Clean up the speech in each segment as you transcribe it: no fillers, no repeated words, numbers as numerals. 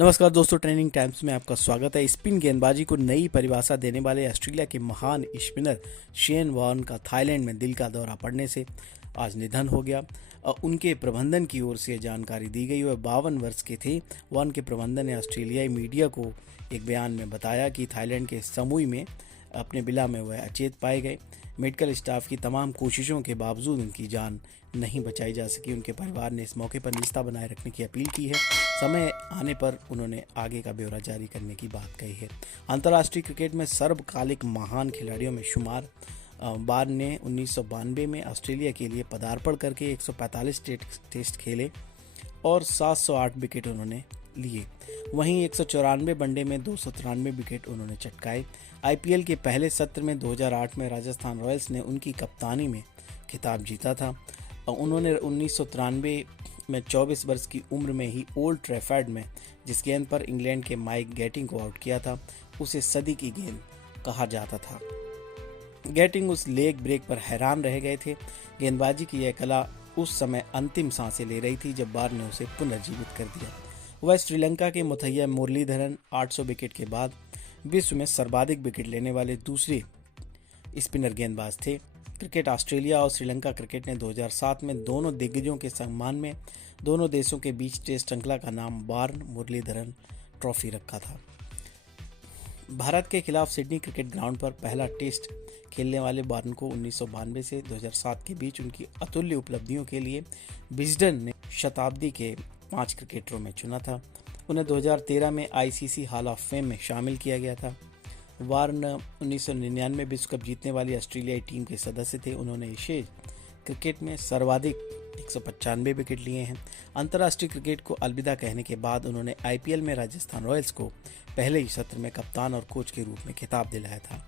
नमस्कार दोस्तों, training times में आपका स्वागत है। स्पिन गेंदबाजी को नई परिभाषा देने वाले ऑस्ट्रेलिया के महान स्पिनर शेन वॉर्न का थाईलैंड में दिल का दौरा पड़ने से आज निधन हो गया। उनके प्रबंधन की ओर से जानकारी दी गई। वह 52 वर्ष के थे। वॉर्न के प्रबंधन ने ऑस्ट्रेलियाई मीडिया को एक बयान में बताया कि थाईलैंड के समूह में अपने बिला में वह अचेत पाए गए। मेडिकल स्टाफ की तमाम कोशिशों के बावजूद उनकी जान नहीं बचाई जा सकी। उनके परिवार ने इस मौके पर निजता बनाए रखने की अपील की है। समय आने पर उन्होंने आगे का ब्यौरा जारी करने की बात कही है। अंतर्राष्ट्रीय क्रिकेट में सर्वकालिक महान खिलाड़ियों में शुमार वॉर्न ने 1992 में ऑस्ट्रेलिया के लिए पदार्पण करके 145 टेस्ट खेले और 708 विकेट उन्होंने लिए। वहीं 194 वनडे में 293 विकेट उन्होंने चटकाए। आईपीएल के पहले सत्र में 2008 में राजस्थान रॉयल्स ने उनकी कप्तानी में खिताब जीता था। उन्होंने 1993 में 24 वर्ष की उम्र में ही ओल्ड ट्रैफर्ड में जिस गेंद पर इंग्लैंड के माइक गैटिंग को आउट किया था, उसे सदी की गेंद कहा जाता था। गैटिंग उस लेग ब्रेक पर हैरान रह गए थे। गेंदबाजी की यह कला उस समय अंतिम सांसें ले रही थी जब वॉर्न ने उसे पुनर्जीवित कर दिया। वह श्रीलंका के मुथैया मुरलीधरन 800 विकेट के बाद विश्व में सर्वाधिक विकेट लेने वाले दूसरे स्पिनर गेंदबाज थे। क्रिकेट ऑस्ट्रेलिया और श्रीलंका क्रिकेट ने 2007 में दोनों दिग्गजों के सम्मान में दोनों देशों के बीच टेस्ट श्रृंखला का नाम वॉर्न मुरलीधरन ट्रॉफी रखा था। भारत के खिलाफ सिडनी क्रिकेट ग्राउंड पर पहला टेस्ट खेलने वाले वॉर्न को 1992 से 2007 के बीच उनकी अतुल्य उपलब्धियों के लिए विजडन ने शताब्दी के 5 क्रिकेटरों में चुना था। उन्हें 2013 में आईसीसी हॉल ऑफ फेम में शामिल किया गया था। वॉर्न 1999 विश्व कप जीतने वाली ऑस्ट्रेलियाई टीम के सदस्य थे। उन्होंने एशियाई क्रिकेट में सर्वाधिक 195 विकेट लिए हैं। अंतर्राष्ट्रीय क्रिकेट को अलविदा कहने के बाद उन्होंने आईपीएल में राजस्थान रॉयल्स को पहले ही सत्र में कप्तान और कोच के रूप में खिताब दिलाया था।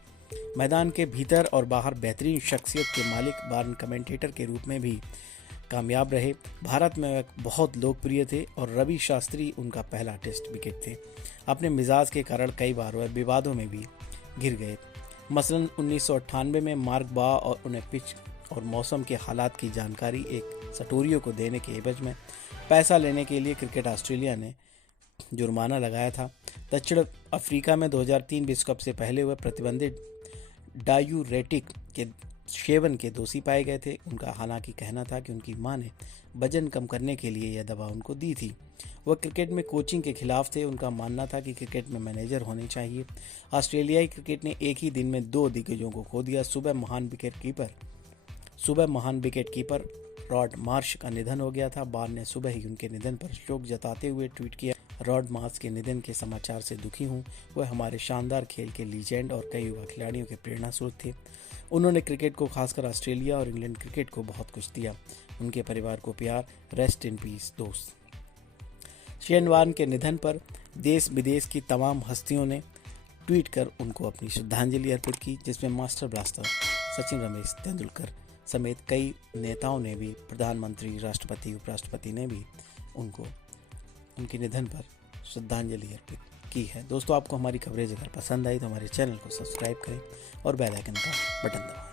मैदान के भीतर और बाहर बेहतरीन शख्सियत के मालिक वॉर्न कमेंटेटर के रूप में भी कामयाब रहे। भारत में वे बहुत लोकप्रिय थे और रवि शास्त्री उनका पहला टेस्ट विकेट थे। अपने मिजाज के कारण कई बार वह विवादों में भी घिर गए। मसलन 1998 में मार्क बा और उन्हें पिच और मौसम के हालात की जानकारी एक सटोरियो को देने के एवज में पैसा लेने के लिए क्रिकेट ऑस्ट्रेलिया ने जुर्माना लगाया था। दक्षिण अफ्रीका में 2003 विश्व कप से पहले वह प्रतिबंधित डायूरेटिक के सेवन के दोषी पाए गए थे। उनका हालांकि कहना था कि उनकी मां ने वजन कम करने के लिए यह दवा उनको दी थी। वह क्रिकेट में कोचिंग के खिलाफ थे। उनका मानना था कि क्रिकेट में मैनेजर होने चाहिए। ऑस्ट्रेलियाई क्रिकेट ने एक ही दिन में 2 दिग्गजों को खो दिया। सुबह महान विकेट कीपर रॉड मार्श का निधन हो गया था। वॉर्न ने सुबह ही उनके निधन पर शोक जताते हुए ट्वीट किया, रॉड मार्श के निधन के समाचार से दुखी हूँ। वह हमारे शानदार खेल के लीजेंड और कई युवा खिलाड़ियों के प्रेरणा स्रोत थे। उन्होंने क्रिकेट को, खासकर ऑस्ट्रेलिया और इंग्लैंड क्रिकेट को बहुत कुछ दिया। उनके परिवार को प्यार। रेस्ट इन पीस दोस्त। शेन वॉर्न के निधन पर देश विदेश की तमाम हस्तियों ने ट्वीट कर उनको अपनी श्रद्धांजलि अर्पित की, जिसमें मास्टर ब्लास्टर सचिन रमेश तेंदुलकर समेत कई नेताओं ने भी, प्रधानमंत्री, राष्ट्रपति, उपराष्ट्रपति ने भी उनको उनके निधन पर श्रद्धांजलि अर्पित की है। दोस्तों, आपको हमारी कवरेज अगर पसंद आई तो हमारे चैनल को सब्सक्राइब करें और बेल आइकन का बटन दबाएं।